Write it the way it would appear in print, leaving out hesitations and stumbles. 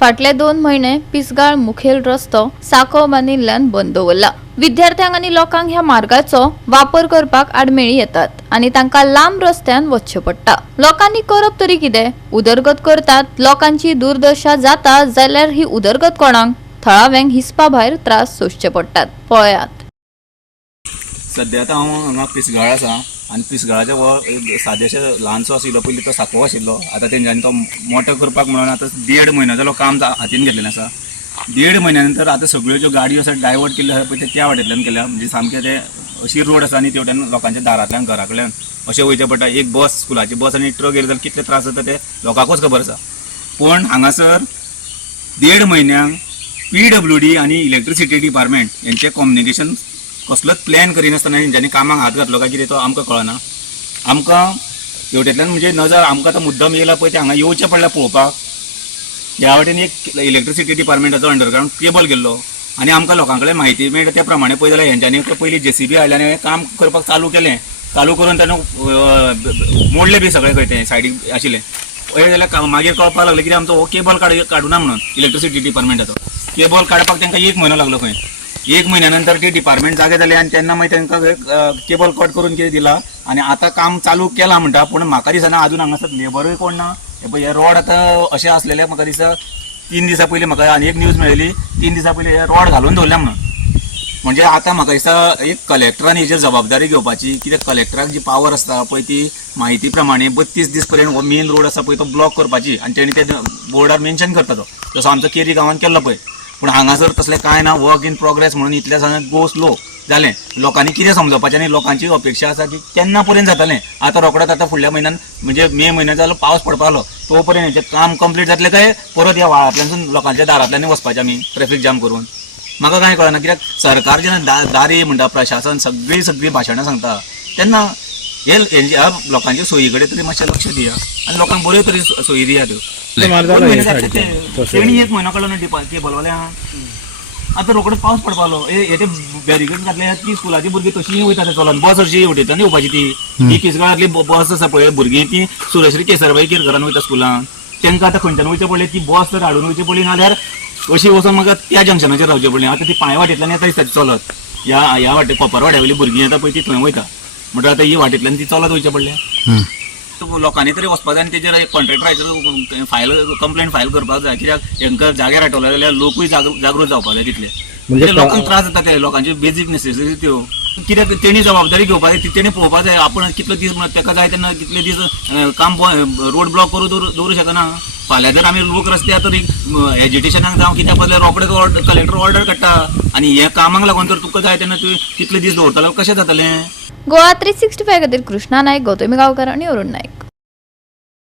फाटले 2 महिने पिसगाळ मुखेल रस्तो साको बांदिल्ल्यान बंद दवरला। विद्यार्थ्यांक आनी लोकांक ह्या मार्गाचो वापर करपाक आडमेळी येतात आणि तांकां लांब रस्त्यान वचचें पडटा। लोकांनी करप तरी कितें? उदरगत करतात, लोकांची दुर्दशा जाता जाल्यार ही उदरगत कोणाक? थळाव्यांक हिसपा भायर त्रास सोंसचे पडटात। पळयात। सध्या आतां हांव हांगा पिसगाळ आसा आनी पिसगाळाच्या वर सादेशे ल्हानसो आशिल्लो, पयलीं तो साको आशिल्लो। आतां तेंच्यांनी तो मोठो करपाक म्हणून आतां 1.5 म्हयनो जालो काम हातीन घेतलेलें आसा। 1.5 म्हयन्या नंतर आतां सगळ्यो ज्यो गाडयो आसा डायवर्ट केल्ल्यो आसा पळय त्या वाटेंतल्यान केल्या, म्हणजे सामकें ते अशी रोड आसा आनी तेवटेन लोकांच्या दारांतल्यान घरा कडल्यान अशें वयचें पडटा। एक बस, स्कुलाची बस आनी ट्रक येयलो जाल्यार कितले त्रास जाता ते लोकांकूच खबर आसा। पूण हांगासर 1.5 म्हयन्यांक PWD आनी इलेक्ट्रिसिटी डिपार्टमेंट हेंचें कम्युनिकेशन कसलोच प्लॅन करिनासतना हेंच्यांनी कामाक हात घातलो काय कितें तो आमकां कळना। आमकां हेवटेंतल्यान म्हणजे नजर आमकां आतां मुद्दम येयला पळय ते हांगा येवचें पडलें पळोवपाक। ह्या वाटेन एक इलेक्ट्रिसिटी डिपार्टमेंटाचो अंडरग्रावंड केबल गेल्लो आनी आमकां लोकां कडेन म्हायती मेळटा त्या प्रमाणे पळय जाल्यार हेंच्यांनी पयलीं JCB आयल्यान हें काम करपाक चालू केलें। चालू करून तेन्ना मोडलें बी सगळें खंय तें सायडीक आशिल्लें। पळय जाल्यार मागीर कळपाक लागलें कितें आमचो हो केबल काडूना म्हणून इलेक्ट्रिसिटी डिपार्टमेंटाचो। केबल काडपाक तांकां 1 म्हयनो लागलो खंय। 1 म्हयन्या नंतर ते डिपार्टमेंट जागे जाले आनी तेन्ना मागीर तांकां केबल कट करून कितें दिला आनी आतां काम चालू केलां म्हणटा। पूण म्हाका दिसना अजून हांगासर लेबरूय कोण ना। हे रोड आतां अशें आसलेले म्हाका दिसता 3 दिसां पयलीं म्हाका आनी एक न्यूज मेळिल्ली 3 दिसां पयलीं हे रोड घालून दवरल्या म्हणून। म्हणजे आतां म्हाका दिसता एक कलेक्टरान हेजेर जबाबदारी घेवपाची, कित्याक कलेक्टराक जी पावर आसता पळय ती म्हायती प्रमाणे 32 दीस पर्यंत हो मेन रोड आसा पळय तो ब्लॉक करपाची आनी तेणी ते बोर्डार मेन्शन करता तो, जसो आमचो केरी गांवांत केल्लो पळय। पूण हांगासर तसलें कांय ना, वर्क इन प्रोग्रेस म्हणून इतल्या दिसांनी गो स्लो जालें। लोकांनी कितें समजपाचें आनी लोकांची अपेक्षा आसा की केन्ना पर्यंत जातलें। आतां रोखडोच आतां फुडल्या म्हयन्यान म्हणजे मे म्हयन्यात जालो पावस पडपाक लागलो, तो पर्यंत हेचें काम कंप्लीट जातलें काय परत ह्या व्हाळांतल्यानसून लोकांच्या दारांतल्यान वचपाचें आमी ट्रॅफिक जाम करून? म्हाका कांय कळना। कित्याक सरकार जेन्ना दारी म्हणटा, प्रशासन सगळीं भाशणां सांगता तेन्ना ह्या लोकांच्या सोयी कडेन तरी मातशें लक्ष दिया आनी लोकांक बऱ्यो तरी सोयी दिया त्यो। तेणी 1 म्हयनो काडलो ना केबलवाल्यांक। आतां रोखडो पावस पडपालो, हे ते बॅरिकेड घातले ती स्कुलाची भुरगीं तशीं वयता ते चलोन, बस हरशी उडयताना येवपाची ती पिसगाळांतली बस आसा पळय भुरगीं ती सुरश्री केसरबाई केरकरान वयता स्कुलांक। तांकां आतां खंयच्यान वयचें पडलें, ती बस तर हाडून वयची पडली नाल्यार अशी वचून म्हाका त्या जंक्शनाचेर रावचें पडलें। आतां ती पांय वाटेंतल्यान येता दिसता चलत, ह्या वाटे कोपर वाड्या वयली भुरगीं येता पळय ती थंय वयता म्हणटा आतां ही वाटेंतल्यान ती चलत वयचें पडलें। लोकांनी तरी वचपाचें आनी तेजेर कंप्लेंट फायल करपाक जाय। कित्याक हांकां जाग्यार हाडटले जाल्यार लोकूय जागृत जावपाक जाय तितले। म्हणजे लोकांक त्रास जाता ते लोकांची बेजीक नेसेसिटी त्यो। कित्याक तेणी जबाबदारी घेवपाक जाय, तेणी पळोवपाक जाय। आपण कितले दीस ताका जाय तेन्ना कितले दीस काम रोड ब्लॉक करून दवरूं शकना। फाल्यां जर आमी लोक रस्त्यार तरी एज्युटेशनाक जावं कित्याक बदले रोखडेच कलेक्टर ऑर्डर काडटा आनी हे कामाक लागून तर तुका जाय तेन्ना तुवें कितले दीस दवरतलो कशें जातलें? गोवा 365 खातीर कृष्णा नायक, गौतमी गांवकर आनी अरुण नायक।